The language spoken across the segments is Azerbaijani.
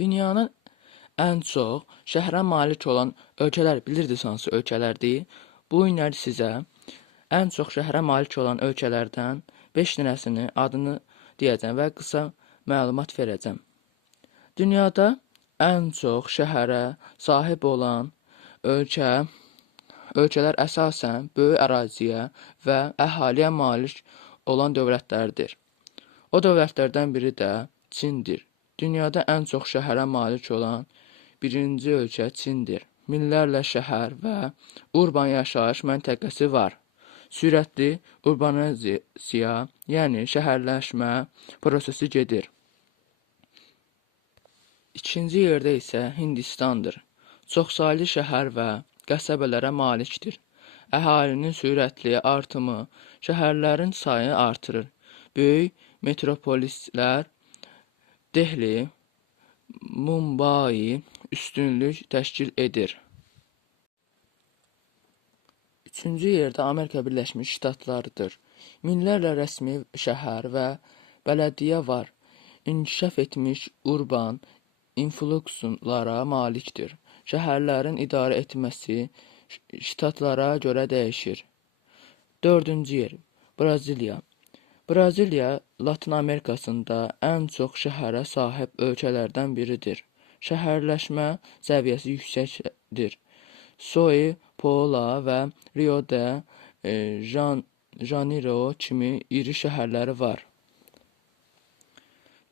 Dünyanın ən çox şəhərə malik olan ölkələr bilirsiniz hansı ölkələrdir? Bu günləri sizə ən çox şəhərə malik olan ölkələrdən 5 dənəsini adını deyəcəm və qısa məlumat verəcəm. Dünyada ən çox şəhərə sahib olan ölkələr əsasən böyük əraziyə və əhaliyə malik olan dövlətlərdir. O dövlətlərdən biri də Çindir. Dünyada ən çox şəhərə malik olan birinci ölkə Çindir. Minlərlə şəhər və urban yaşayış məntəqəsi var. Sürətli urbanizasiya, yəni şəhərləşmə prosesi gedir. İkinci yerdə isə Hindistandır. Çoxsaylı şəhər və qəsəbələrə malikdir. Əhalinin sürətli artımı şəhərlərin sayını artırır. Böyük metropolislər Dehli, Mumbai üstünlük təşkil edir. Üçüncü yerdə Amerika Birləşmiş Ştatlarıdır. Minlərlə rəsmi şəhər və bələdiyyə var. İnkişaf etmiş urban infrastrukturlara malikdir. Şəhərlərin idarə etməsi ştatlara görə dəyişir. Dördüncü yer Braziliya. Braziliya Latin Amerikasında ən çox şəhərə sahib ölkələrdən biridir. Şəhərləşmə səviyyəsi yüksəkdir. Sao Paulo və Rio de Janeiro kimi iri şəhərləri var.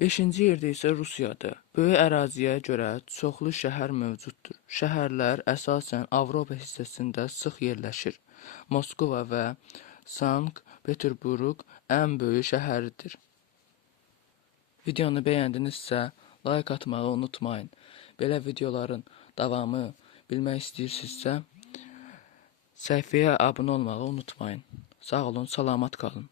Beşinci yerdə isə Rusiyadır. Böyük əraziyə görə çoxlu şəhər mövcuddur. Şəhərlər əsasən Avropa hissəsində sıx yerləşir. Moskva və Sankt-Peterburq ən böyük şəhəridir. Videonu bəyəndinizsə, like atmağı unutmayın. Belə videoların davamı bilmək istəyirsinizsə, səhifəyə abunə olmağı unutmayın. Sağ olun, salamat qalın.